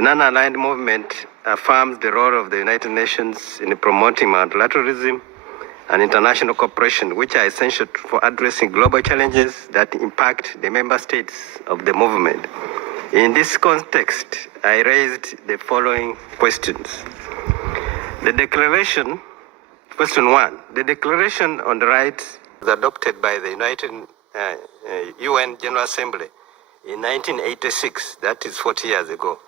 The non-aligned movement affirms the role of the United Nations in promoting multilateralism and international cooperation, which are essential for addressing global challenges that impact the member states of the movement. In this context, I raised the following questions. Question 1, the Declaration on the Rights was adopted by the UN General Assembly in 1986, that is 40 years ago.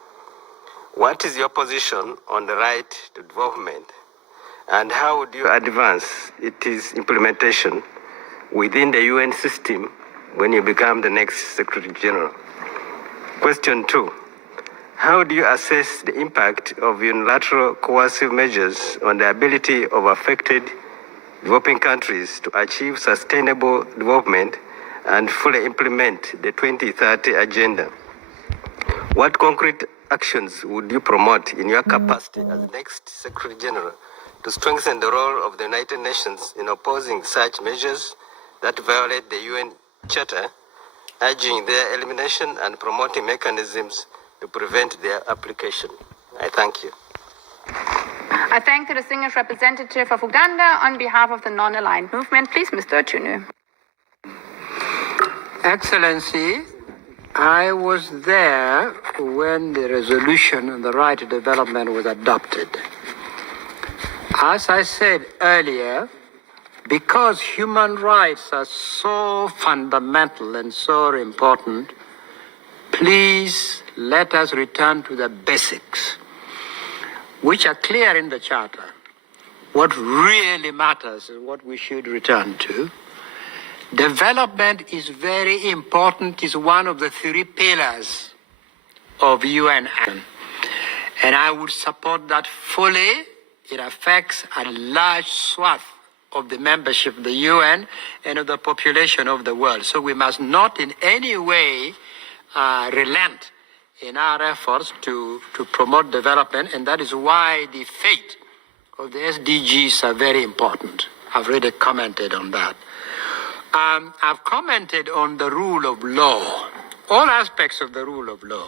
What is your position on the right to development, and how would you advance its implementation within the UN system when you become the next Secretary General? Question 2, how do you assess the impact of unilateral coercive measures on the ability of affected developing countries to achieve sustainable development and fully implement the 2030 Agenda? What concrete actions would you promote in your capacity as next Secretary General to strengthen the role of the United Nations in opposing such measures that violate the UN Charter, urging their elimination and promoting mechanisms to prevent their application? I thank you. I thank the distinguished representative of Uganda on behalf of the non-aligned movement. Please, Mr. Otunnu. Excellency, I was there when the resolution on the right to development was adopted. As I said earlier, because human rights are so fundamental and so important, please let us return to the basics, which are clear in the Charter. What really matters is what we should return to. Development is very important, is one of the 3 pillars of UN action. And I would support that fully. It affects a large swath of the membership of the UN and of the population of the world. So we must not in any way relent in our efforts to promote development, and that is why the fate of the SDGs are very important. I've already commented on that. I've commented on the rule of law, all aspects of the rule of law.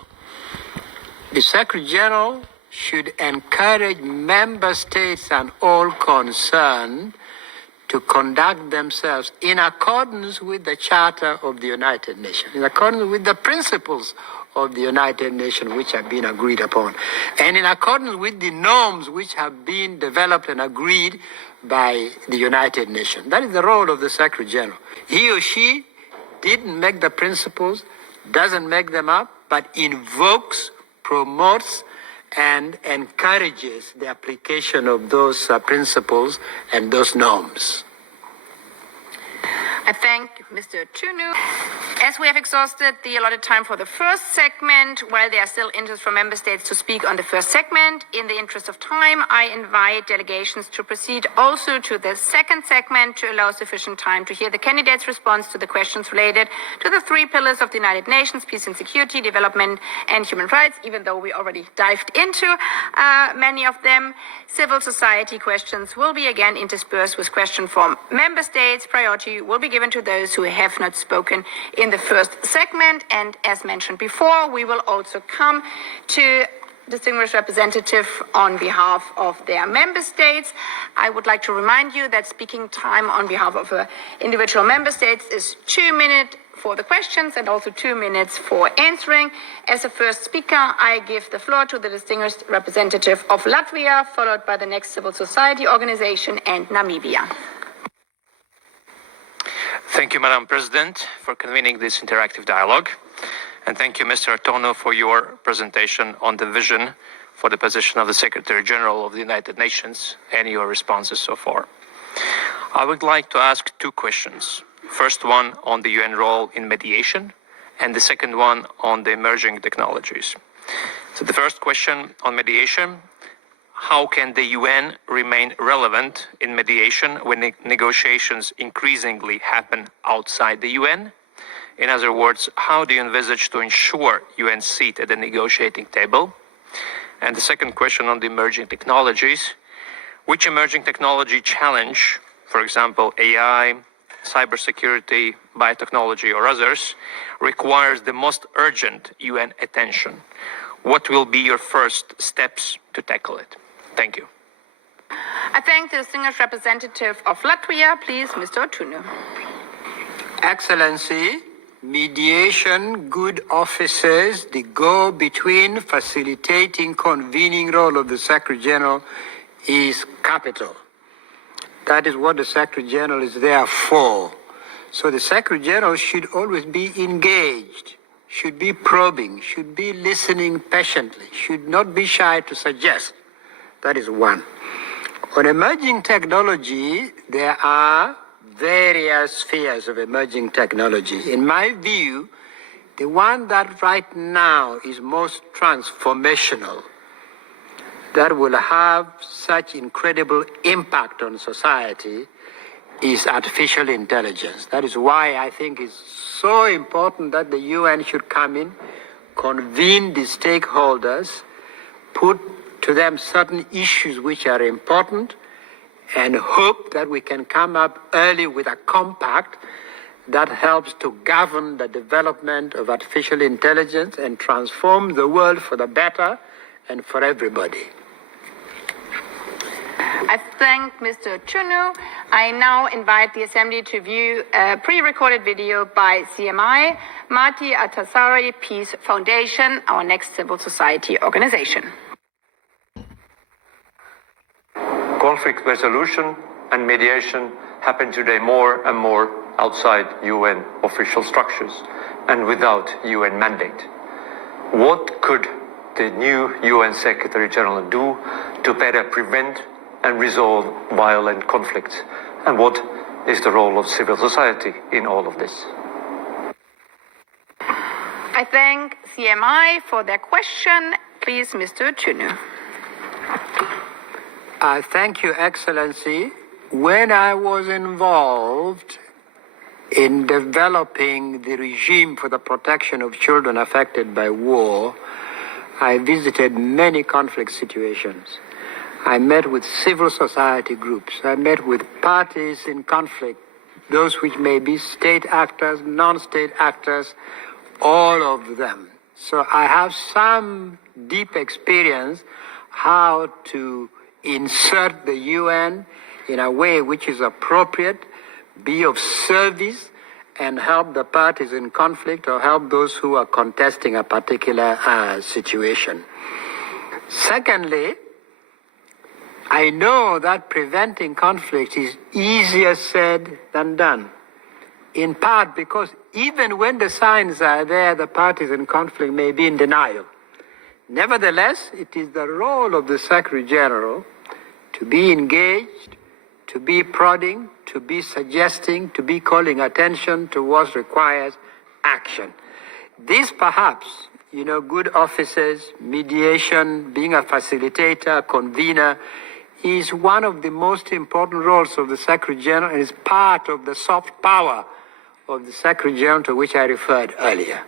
The Secretary General should encourage member states and all concerned to conduct themselves in accordance with the Charter of the United Nations, in accordance with the principles of the United Nations which have been agreed upon, and in accordance with the norms which have been developed and agreed by the United Nations. That is the role of the Secretary General. He or she didn't make the principles, doesn't make them up, but invokes, promotes, and encourages the application of those principles and those norms. I thank Mr. Otunnu. As we have exhausted the allotted time for the first segment, while there are still interest from member states to speak on the first segment, in the interest of time, I invite delegations to proceed also to the second segment to allow sufficient time to hear the candidates' response to the questions related to the 3 pillars of the United Nations: peace and security, development, and human rights, even though we already dived into many of them. Civil society questions will be again interspersed with questions from member states. Priority will be given to those who have not spoken in the first segment. And as mentioned before, we will also come to distinguished representative on behalf of their member states. I would like to remind you that speaking time on behalf of individual member states is 2 minutes for the questions and also 2 minutes for answering. As a first speaker, I give the floor to the distinguished representative of Latvia, followed by the next civil society organization and Namibia. Thank you, Madam President, for convening this interactive dialogue. And thank you, Mr. Otunnu, for your presentation on the vision for the position of the Secretary General of the United Nations and your responses so far. I would like to ask 2 questions. First one on the UN role in mediation, and the second one on the emerging technologies. So the first question on mediation: how can the UN remain relevant in mediation when negotiations increasingly happen outside the UN? In other words, how do you envisage to ensure UN's seat at the negotiating table? And the second question on the emerging technologies: which emerging technology challenge, for example, AI, cybersecurity, biotechnology, or others, requires the most urgent UN attention? what will be your first steps to tackle it? Thank you. I thank the distinguished representative of Latvia. Please, Mr. Otunnu. Excellency, mediation, good offices, the go-between facilitating convening role of the Secretary General is capital. That is what the Secretary General is there for. So the Secretary General should always be engaged, should be probing, should be listening patiently, should not be shy to suggest. That is one. On emerging technology, there are various spheres of emerging technology. In my view, the one that right now is most transformational, that will have such incredible impact on society, is artificial intelligence. That is why I think it's so important that the UN should come in, convene the stakeholders, put to them certain issues which are important, and hope that we can come up early with a compact that helps to govern the development of artificial intelligence and transform the world for the better and for everybody. I thank Mr. Otunnu. I now invite the Assembly to view a pre-recorded video by CMI, Marty Atasari Peace Foundation, our next civil society organization. Conflict resolution and mediation happen today more and more outside UN official structures and without UN mandate. What could the new UN Secretary General do to better prevent and resolve violent conflicts? And what is the role of civil society in all of this? I thank CMI for their question. Please, Mr. Otunnu. Thank you, Excellency. When I was involved in developing the regime for the protection of children affected by war, I visited many conflict situations. I met with civil society groups. I met with parties in conflict, those which may be state actors, non-state actors, all of them. So I have some deep experience how to insert the UN in a way which is appropriate, be of service, and help the parties in conflict or help those who are contesting a particular situation. Secondly, I know that preventing conflict is easier said than done, in part because even when the signs are there, the parties in conflict may be in denial. Nevertheless, it is the role of the Secretary General to be engaged, to be prodding, to be suggesting, to be calling attention to what requires action. This perhaps, good offices, mediation, being a facilitator, convener, is one of the most important roles of the Secretary General and is part of the soft power of the Secretary General to which I referred earlier.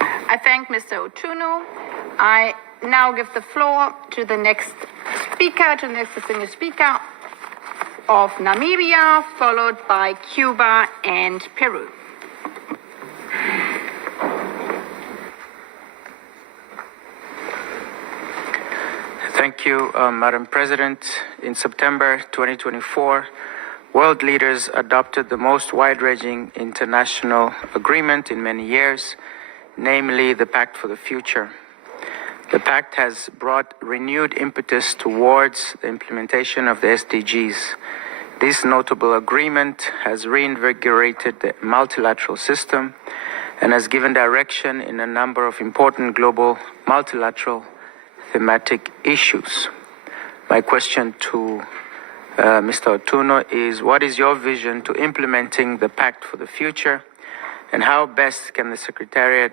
I thank Mr. Otunnu. I now give the floor to the next speaker, to the next distinguished speaker of Namibia, followed by Cuba and Peru. Thank you, Madam President. In September 2024, world leaders adopted the most wide-ranging international agreement in many years, namely the Pact for the Future. The pact has brought renewed impetus towards the implementation of the SDGs. This notable agreement has reinvigorated the multilateral system and has given direction in a number of important global multilateral thematic issues. My question to Mr. Otunnu is, what is your vision to implementing the Pact for the Future, and how best can the Secretariat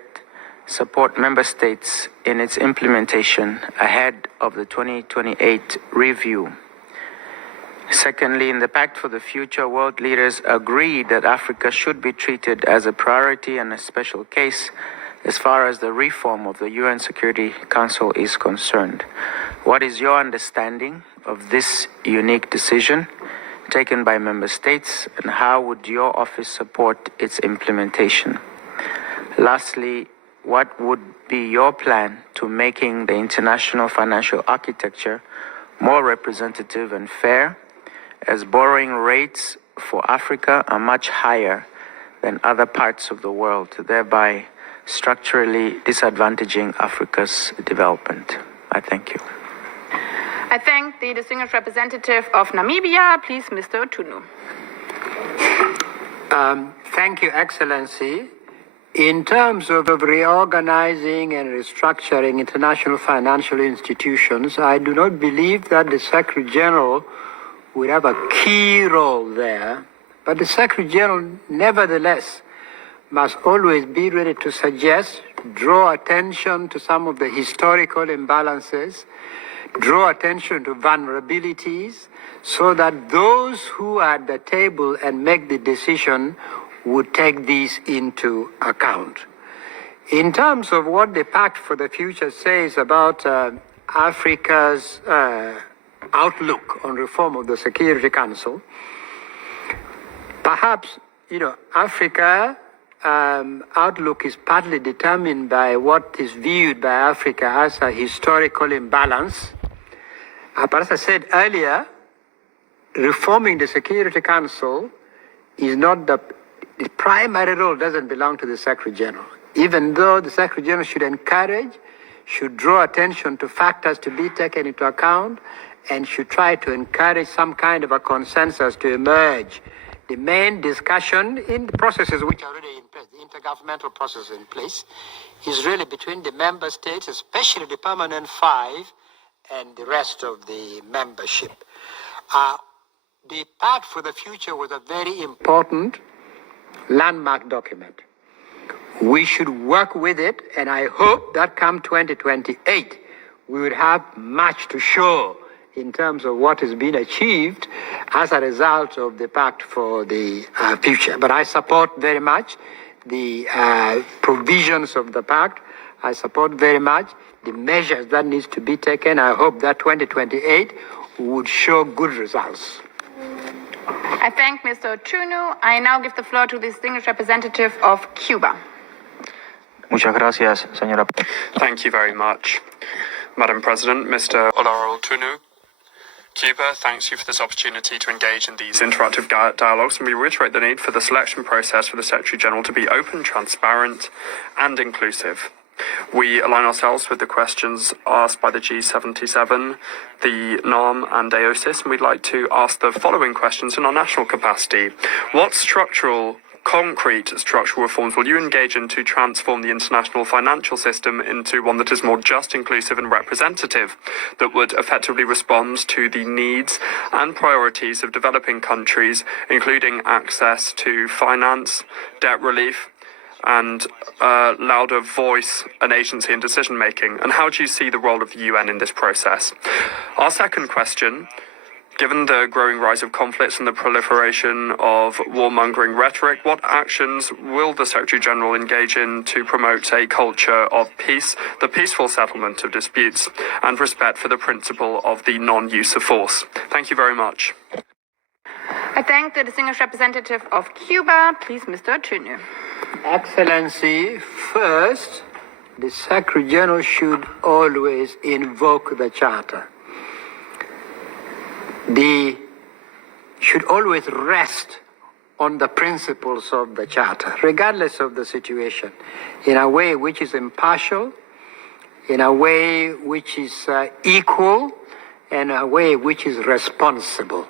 support member states in its implementation ahead of the 2028 review? Secondly, in the Pact for the Future, world leaders agreed that Africa should be treated as a priority and a special case as far as the reform of the UN Security Council is concerned. What is your understanding of this unique decision taken by member states, and how would your office support its implementation? Lastly, what would be your plan to making the international financial architecture more representative and fair, as borrowing rates for Africa are much higher than other parts of the world, thereby structurally disadvantaging Africa's development? I thank you. I thank the distinguished representative of Namibia. Please, Mr. Otunnu. Thank you, Excellency. In terms of reorganizing and restructuring international financial institutions, I do not believe that the Secretary General would have a key role there, but the Secretary General, nevertheless, must always be ready to suggest, draw attention to some of the historical imbalances, draw attention to vulnerabilities, so that those who are at the table and make the decision would take these into account. In terms of what the Pact for the Future says about Africa's outlook on reform of the Security Council, perhaps, Africa outlook is partly determined by what is viewed by Africa as a historical imbalance. But as I said earlier, reforming the Security Council is not the primary role, doesn't belong to the Secretary General. Even though the Secretary General should encourage, should draw attention to factors to be taken into account, and should try to encourage some kind of a consensus to emerge. The main discussion in the processes which are already in place, the intergovernmental process in place, is really between the member states, especially the permanent five, and the rest of the membership. The Pact for the Future was a very important landmark document. We should work with it, and I hope that come 2028, we will have much to show in terms of what has been achieved as a result of the Pact for the Future. But I support very much the provisions of the Pact. I support very much the measures that needs to be taken. I hope that 2028 would show good results. I thank Mr. Otunnu. I now give the floor to the distinguished representative of Cuba. Muchas gracias, señora. Thank you very much, Madam President. Mr. Otunnu, Cuba thanks you for this opportunity to engage in these interactive dialogues, and we reiterate the need for the selection process for the Secretary General to be open, transparent, and inclusive. We align ourselves with the questions asked by the G77, the NAM and AOSIS, and we'd like to ask the following questions in our national capacity. What concrete structural reforms will you engage in to transform the international financial system into one that is more just, inclusive and representative, that would effectively respond to the needs and priorities of developing countries, including access to finance, debt relief, and louder voice and agency in decision-making? And how do you see the role of the UN in this process? Our second question: given the growing rise of conflicts and the proliferation of warmongering rhetoric, what actions will the Secretary General engage in to promote a culture of peace, the peaceful settlement of disputes, and respect for the principle of the non-use of force? Thank you very much. I thank the distinguished representative of Cuba. Please, Mr. Otunnu. Excellency, first, the Secretary General should always invoke the Charter. Should always rest on the principles of the Charter, regardless of the situation, in a way which is impartial, in a way which is equal, and a way which is responsible.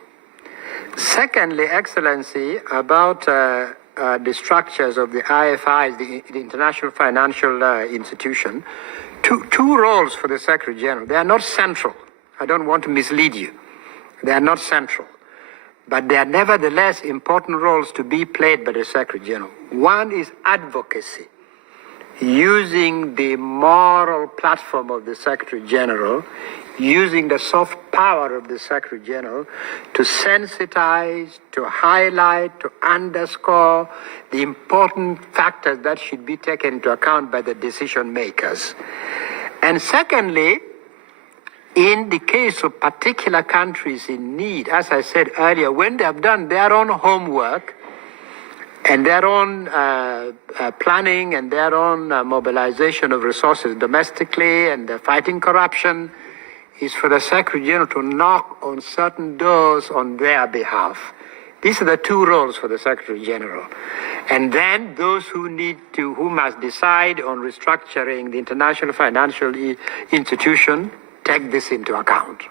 Secondly, Excellency, about the structures of the IFIs, the International Financial Institution, two roles for the Secretary General. They are not central. I don't want to mislead you. They are not central. But they are nevertheless important roles to be played by the Secretary General. One is advocacy, using the moral platform of the Secretary General, using the soft power of the Secretary General to sensitize, to highlight, to underscore the important factors that should be taken into account by the decision makers. And secondly, in the case of particular countries in need, as I said earlier, when they have done their own homework and their own planning and their own mobilization of resources domestically and fighting corruption is for the Secretary General to knock on certain doors on their behalf. These are the two roles for the Secretary General. And then those who must decide on restructuring the international financial institution take this into account.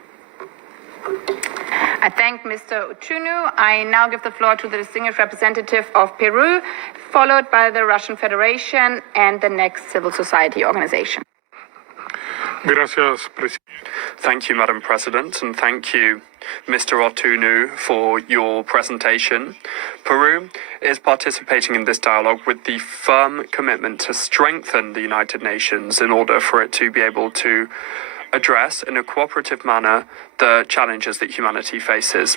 I thank Mr. Otunnu. I now give the floor to the distinguished representative of Peru, followed by the Russian Federation and the next civil society organization. Thank you, Madam President, and thank you, Mr. Otunnu, for your presentation. Peru is participating in this dialogue with the firm commitment to strengthen the United Nations in order for it to be able to address in a cooperative manner the challenges that humanity faces.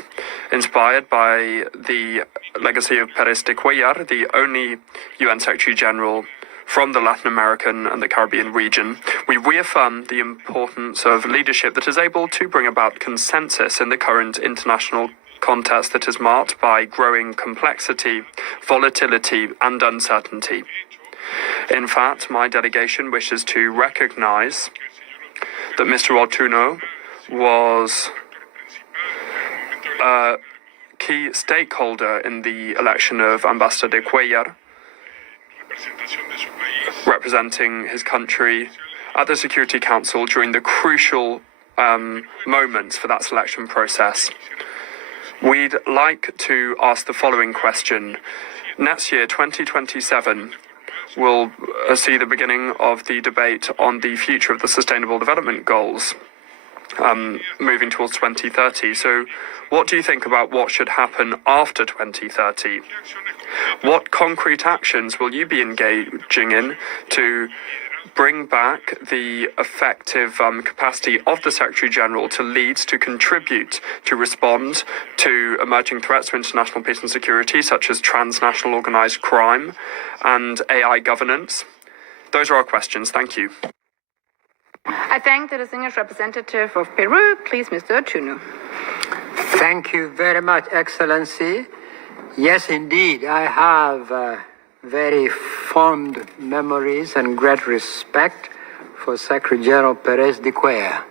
Inspired by the legacy of Pérez de Cuellar, the only UN Secretary General from the Latin American and the Caribbean region, we reaffirm the importance of leadership that is able to bring about consensus in the current international context that is marked by growing complexity, volatility, and uncertainty. In fact, my delegation wishes to recognize that Mr. Otunnu was a key stakeholder in the election of Ambassador de Cuellar, representing his country at the Security Council during the crucial moments for that selection process. We'd like to ask the following question. Next year, 2027, will see the beginning of the debate on the future of the Sustainable Development Goals, moving towards 2030. So what do you think about what should happen after 2030? What concrete actions will you be engaging in to bring back the effective capacity of the Secretary General to lead, to contribute, to respond to emerging threats to international peace and security, such as transnational organized crime and AI governance? Those are our questions. Thank you. I thank the distinguished representative of Peru. Please, Mr. Otunnu. Thank you very much, Excellency. Yes, indeed, I have very fond memories and great respect for Secretary General Pérez de Cuellar.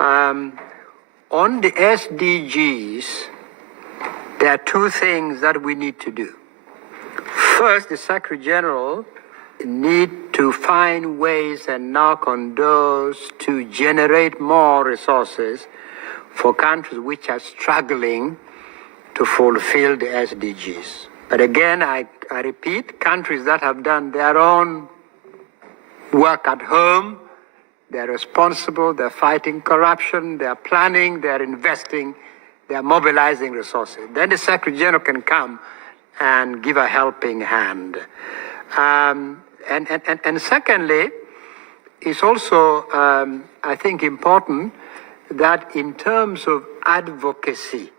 On the SDGs, there are two things that we need to do. First, the Secretary General need to find ways and knock on doors to generate more resources for countries which are struggling to fulfill the SDGs. But again, I repeat, countries that have done their own work at home, they're responsible, they're fighting corruption, they're planning, they're investing, they're mobilizing resources. Then the Secretary General can come and give a helping hand. And secondly, it's also, I think, important that in terms of advocacy,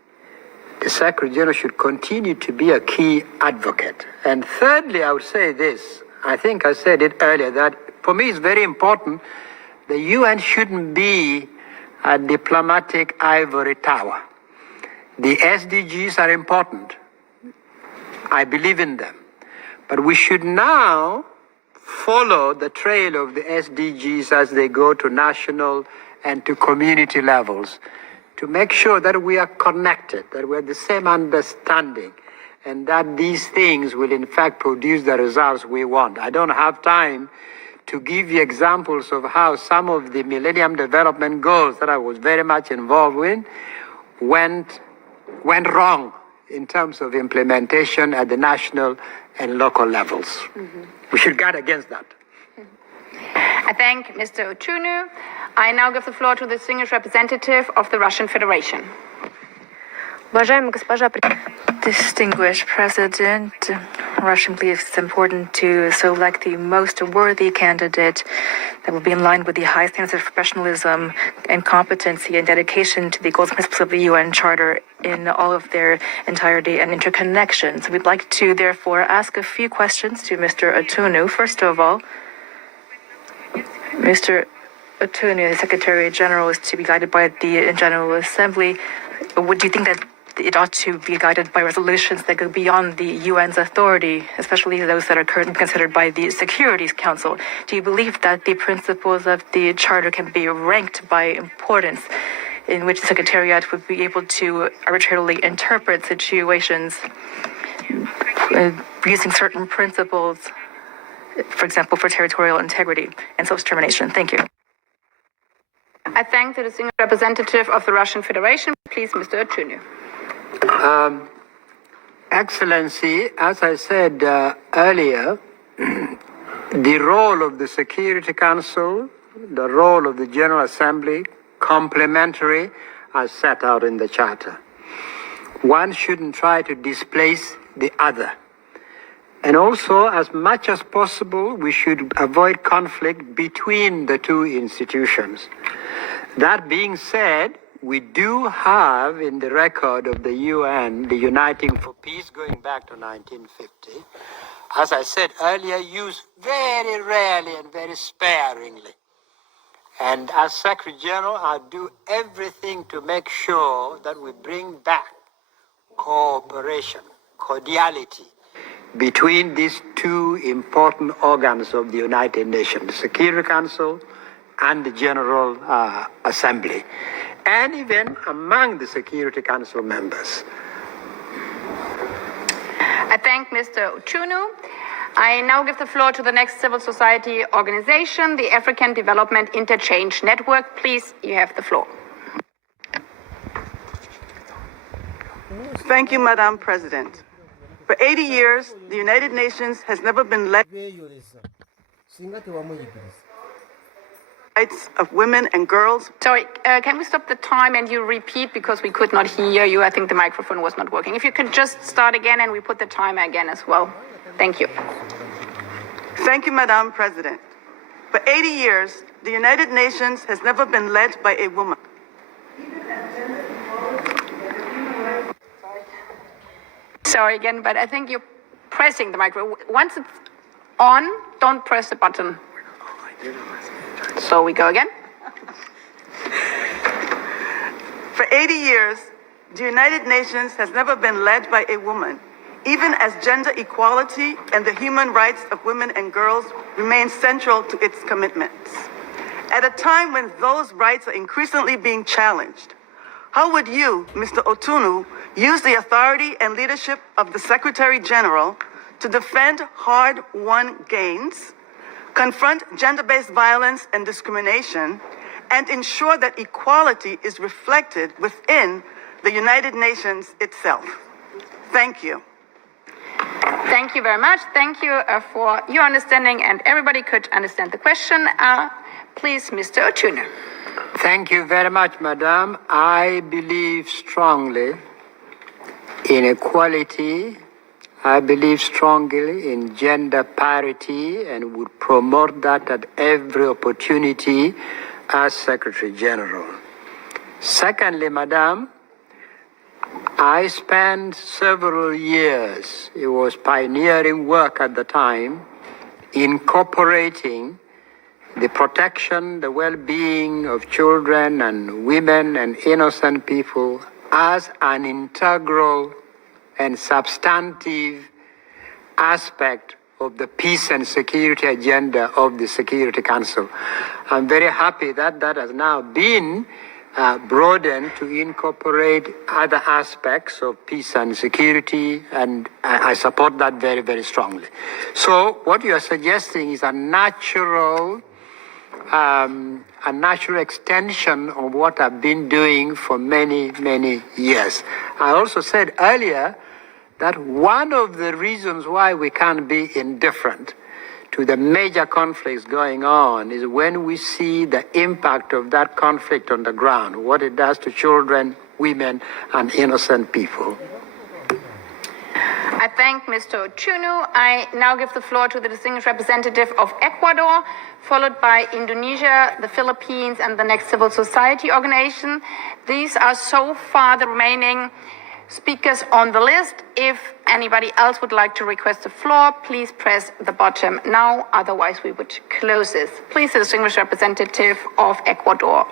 the Secretary General should continue to be a key advocate. And thirdly, I would say this, I think I said it earlier, that for me it's very important, the UN shouldn't be a diplomatic ivory tower. The SDGs are important. I believe in them. But we should now follow the trail of the SDGs as they go to national and to community levels, to make sure that we are connected, that we have the same understanding, and that these things will in fact produce the results we want. I don't have time to give you examples of how some of the Millennium Development Goals that I was very much involved in went wrong in terms of implementation at the national and local levels. Mm-hmm. We should guard against that. I thank Mr. Otunnu. I now give the floor to the distinguished representative of the Russian Federation. Distinguished President, Russia believes it's important to select the most worthy candidate that will be in line with the high standards of professionalism and competency and dedication to the goals and principles of the UN Charter in all of their entirety and interconnections. We'd like to therefore ask a few questions to Mr. Otunnu. First of all, Mr. Otunnu, the Secretary General, is to be guided by the General Assembly. Would you think that it ought to be guided by resolutions that go beyond the UN's authority, especially those that are currently considered by the Security Council. Do you believe that the principles of the Charter can be ranked by importance, in which the Secretariat would be able to arbitrarily interpret situations using certain principles, for example, for territorial integrity and self-determination? Thank you. I thank the distinguished representative of the Russian Federation. Please, Mr. Otunnu. Excellency, as I said earlier, the role of the Security Council, the role of the General Assembly, complementary as set out in the Charter. One shouldn't try to displace the other. And also, as much as possible, we should avoid conflict between the two institutions. That being said, we do have in the record of the UN, the Uniting for Peace going back to 1950, as I said earlier, used very rarely and very sparingly. And as Secretary General, I'll do everything to make sure that we bring back cooperation, cordiality between these two important organs of the United Nations, the Security Council and the General Assembly, and even among the Security Council members. I thank Mr. Otunnu. I now give the floor to the next civil society organization, the African Development Interchange Network. Please, you have the floor. Thank you, Madam President. For 80 years, the United Nations has never been led rights of women and girls. Sorry, can we stop the time and you repeat because we could not hear you? I think the microphone was not working. If you could just start again and we put the timer again as well. Thank you. Thank you, Madam President. For 80 years, the United Nations has never been led by a woman. Sorry again, but I think you're pressing the microphone. Once it's on, don't press the button. So we go again. For 80 years, the United Nations has never been led by a woman, even as gender equality and the human rights of women and girls remain central to its commitments. At a time when those rights are increasingly being challenged, how would you, Mr. Otunnu, use the authority and leadership of the Secretary General to defend hard-won gains, confront gender-based violence and discrimination, and ensure that equality is reflected within the United Nations itself? Thank you. Thank you very much. Thank you for your understanding, and everybody could understand the question. Please, Mr. Otunnu. Thank you very much, Madam. I believe strongly in equality. I believe strongly in gender parity and would promote that at every opportunity as Secretary General. Secondly, Madam, I spent several years, it was pioneering work at the time, incorporating the protection, the well-being of children and women and innocent people as an integral and substantive aspect of the peace and security agenda of the Security Council. I'm very happy that that has now been broadened to incorporate other aspects of peace and security, and I support that very, very strongly. So what you are suggesting is a natural extension of what I've been doing for many, many years. I also said earlier that one of the reasons why we can't be indifferent to the major conflicts going on is when we see the impact of that conflict on the ground, what it does to children, women, and innocent people. I thank Mr. Otunnu. I now give the floor to the distinguished representative of Ecuador, followed by Indonesia, the Philippines, and the next civil society organization. These are so far the remaining speakers on the list. If anybody else would like to request the floor, please press the button now. Otherwise, we would close this. Please, the distinguished representative of Ecuador.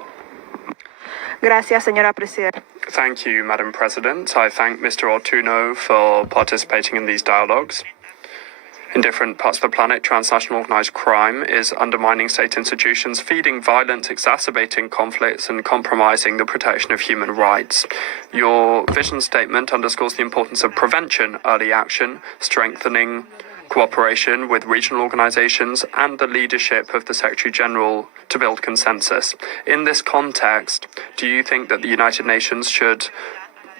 Gracias, señora presidenta. Thank you, Madam President. I thank Mr. Otunnu for participating in these dialogues. In different parts of the planet, transnational organized crime is undermining state institutions, feeding violence, exacerbating conflicts, and compromising the protection of human rights. Your vision statement underscores the importance of prevention, early action, strengthening cooperation with regional organizations, and the leadership of the Secretary General to build consensus. In this context, do you think that the United Nations should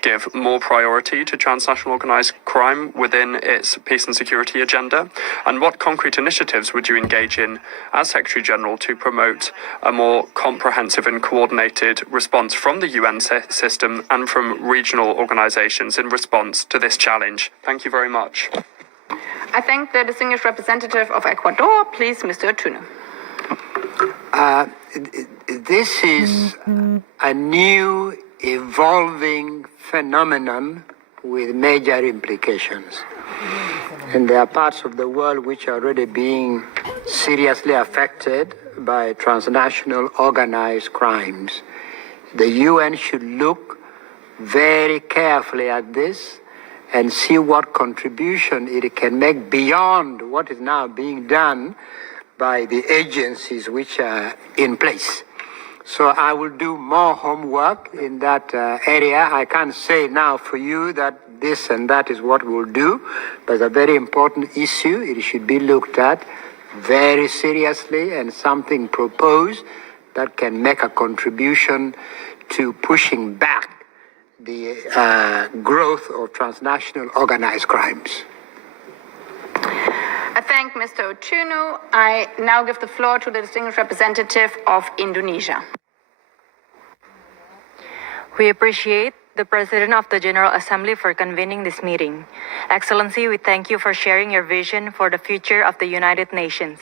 give more priority to transnational organized crime within its peace and security agenda? And what concrete initiatives would you engage in as Secretary General to promote a more comprehensive and coordinated response from the UN system and from regional organizations in response to this challenge? Thank you very much. I thank the distinguished representative of Ecuador. Please, Mr. Otunnu. This is a new evolving phenomenon with major implications. And there are parts of the world which are already being seriously affected by transnational organized crimes. The UN should look very carefully at this and see what contribution it can make beyond what is now being done by the agencies which are in place. So I will do more homework in that area. I can't say now for you that this and that is what we'll do, but it's a very important issue. It should be looked at very seriously and something proposed that can make a contribution to pushing back the growth of transnational organized crimes. I thank Mr. Otunnu. I now give the floor to the distinguished representative of Indonesia. We appreciate the President of the General Assembly for convening this meeting. Excellency, we thank you for sharing your vision for the future of the United Nations.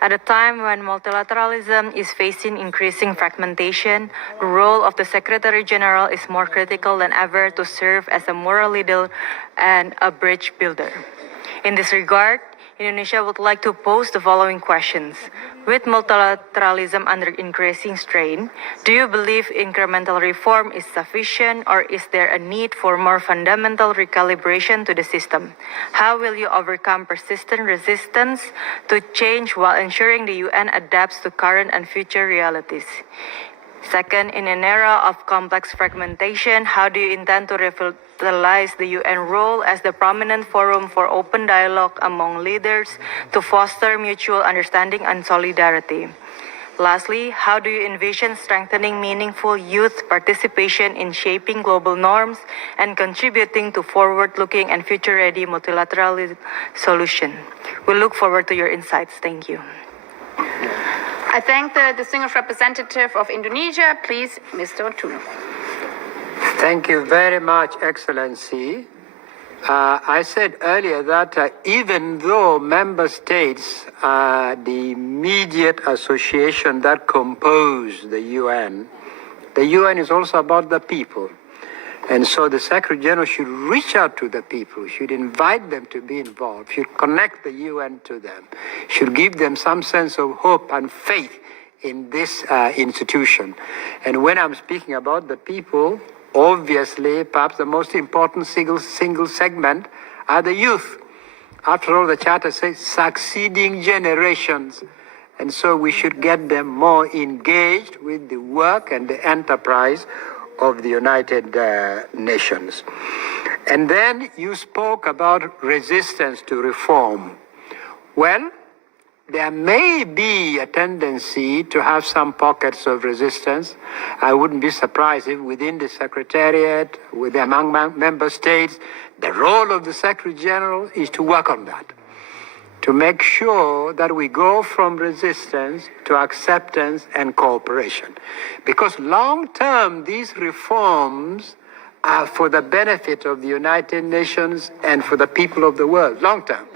At a time when multilateralism is facing increasing fragmentation, the role of the Secretary General is more critical than ever to serve as a moral leader and a bridge builder. In this regard, Indonesia would like to pose the following questions. With multilateralism under increasing strain, do you believe incremental reform is sufficient, or is there a need for more fundamental recalibration to the system? How will you overcome persistent resistance to change while ensuring the UN adapts to current and future realities? Second, in an era of complex fragmentation, how do you intend to revitalize the UN role as the prominent forum for open dialogue among leaders to foster mutual understanding and solidarity? Lastly, how do you envision strengthening meaningful youth participation in shaping global norms and contributing to forward-looking and future-ready multilateral solution? We look forward to your insights. Thank you. I thank the distinguished representative of Indonesia. Please, Mr. Otunnu. Thank you very much, Excellency. I said earlier that even though member states are the immediate association that compose the UN is also about the people. And so the Secretary General should reach out to the people, should invite them to be involved, should connect the UN to them, should give them some sense of hope and faith in this institution. And when I'm speaking about the people, obviously, perhaps the most important single segment are the youth. After all, the Charter says succeeding generations. And so we should get them more engaged with the work and the enterprise of the United Nations. And then you spoke about resistance to reform. Well, there may be a tendency to have some pockets of resistance. I wouldn't be surprised if within the Secretariat, among member states, the role of the Secretary General is to work on that, to make sure that we go from resistance to acceptance and cooperation. Because long-term, these reforms are for the benefit of the United Nations and for the people of the world, long-term.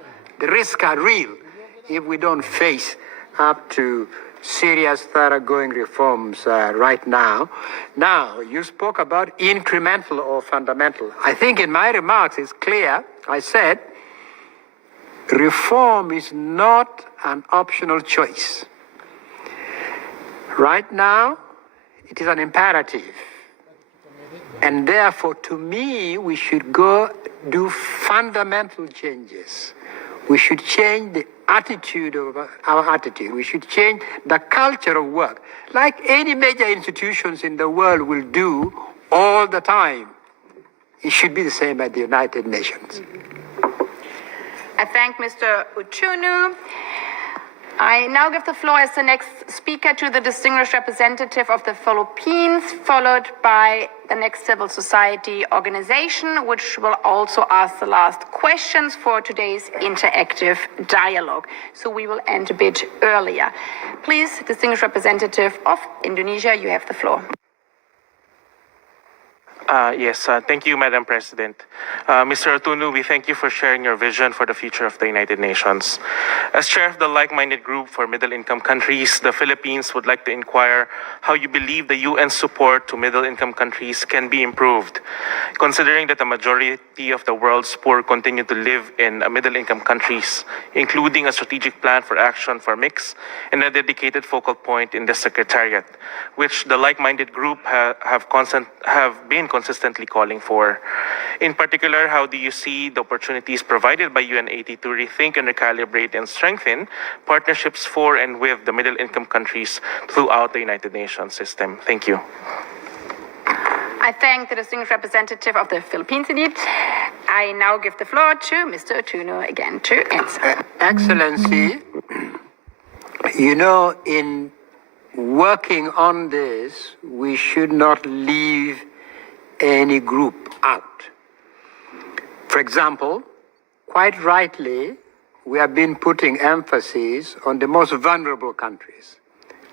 The risks are real if we don't face up to serious, thoroughgoing reforms right now. Now, you spoke about incremental or fundamental. I think in my remarks it's clear, I said, reform is not an optional choice. Right now, it is an imperative. And therefore, to me, we should go do fundamental changes. We should change the attitude of our attitude. We should change the culture of work, like any major institutions in the world will do all the time. It should be the same at the United Nations. I thank Mr. Otunnu. I now give the floor as the next speaker to the distinguished representative of the Philippines, followed by the next civil society organization, which will also ask the last questions for today's interactive dialogue. So we will end a bit earlier. Please, distinguished representative of Indonesia, you have the floor. Thank you, Madam President. Mr. Otunnu, we thank you for sharing your vision for the future of the United Nations. As chair of the like-minded group for middle-income countries, the Philippines would like to inquire how you believe the UN support to middle-income countries can be improved, considering that the majority of the world's poor continue to live in middle-income countries, including a strategic plan for action for mix and a dedicated focal point in the Secretariat, which the like-minded group have been consistently calling for. In particular, how do you see the opportunities provided by UN80 to rethink and recalibrate and strengthen partnerships for and with the middle-income countries throughout the United Nations system? Thank you. I thank the distinguished representative of the Philippines indeed. I now give the floor to Mr. Otunnu again to answer. Excellency, you know, in working on this, we should not leave any group out. For example, quite rightly, we have been putting emphasis on the most vulnerable countries,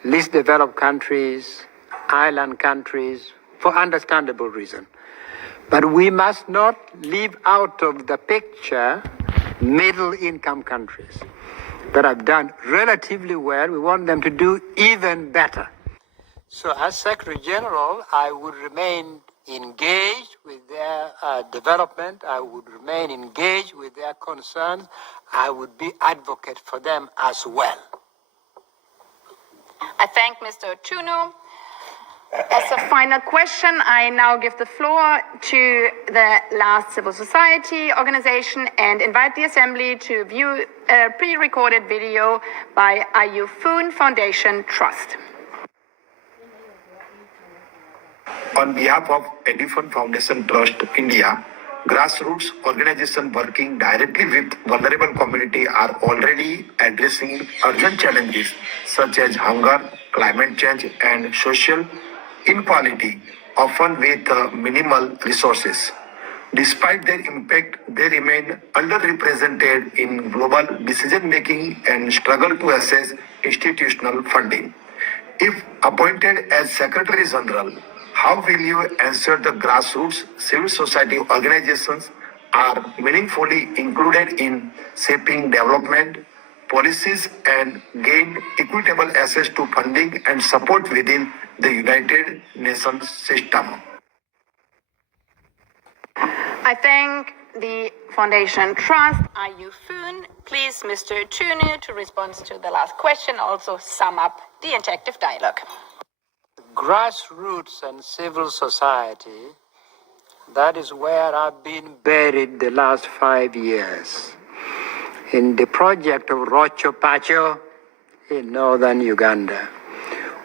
least developed countries, island countries, for understandable reason. But we must not leave out of the picture middle-income countries that have done relatively well. We want them to do even better. So as Secretary General, I would remain engaged with their development. I would remain engaged with their concerns. I would be advocate for them as well. I thank Mr. Otunnu. As a final question, I now give the floor to the last civil society organization and invite the Assembly to view a pre-recorded video by Ayufun Foundation Trust. On behalf of Edufund Foundation Trust India, grassroots organizations working directly with vulnerable community are already addressing urgent challenges such as hunger, climate change, and social inequality, often with minimal resources. Despite their impact, they remain underrepresented in global decision-making and struggle to access institutional funding. If appointed as Secretary General, how will you ensure the grassroots civil society organizations are meaningfully included in shaping development policies and gain equitable access to funding and support within the United Nations system? I thank the Foundation Trust, Ayufun. Please, Mr. Otunnu, to respond to the last question, also sum up the interactive dialogue. Grassroots and civil society, that is where I've been buried the last 5 years. In the project of Rocho Pacho in northern Uganda,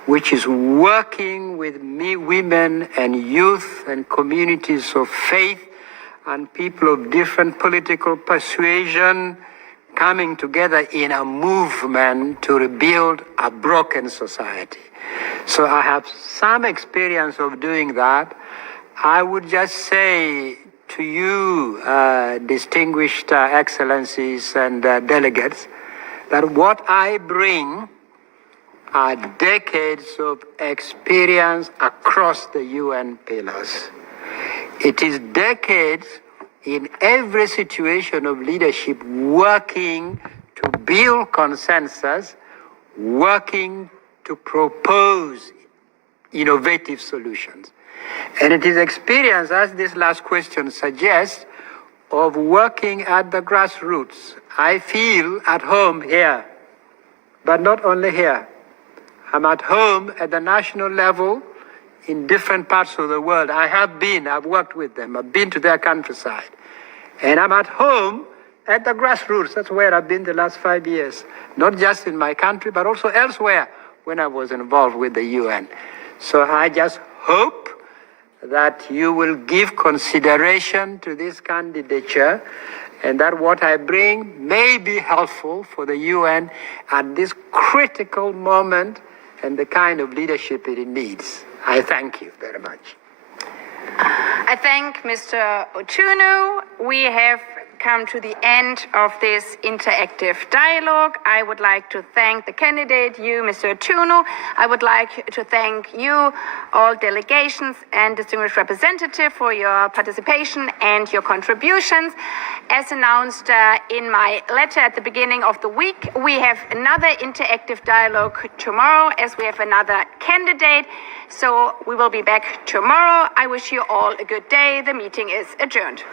which is working with women and youth and communities of faith and people of different political persuasion coming together in a movement to rebuild a broken society. So I have some experience of doing that. I would just say to you, distinguished excellencies and delegates, that what I bring are decades of experience across the UN pillars. It is decades in every situation of leadership working to build consensus, working to propose innovative solutions. And it is experience, as this last question suggests, of working at the grassroots. I feel at home here, but not only here. I'm at home at the national level in different parts of the world. I've worked with them, I've been to their countryside. And I'm at home at the grassroots. That's where I've been the last 5 years, not just in my country, but also elsewhere when I was involved with the UN. So I just hope that you will give consideration to this candidature and that what I bring may be helpful for the UN at this critical moment and the kind of leadership it needs. I thank you very much. I thank Mr. Otunnu. We have come to the end of this interactive dialogue. I would like to thank the candidate, you, Mr. Otunnu. I would like to thank you, all delegations and distinguished representatives, for your participation and your contributions. As announced in my letter at the beginning of the week, we have another interactive dialogue tomorrow as we have another candidate. So we will be back tomorrow. I wish you all a good day. The meeting is adjourned.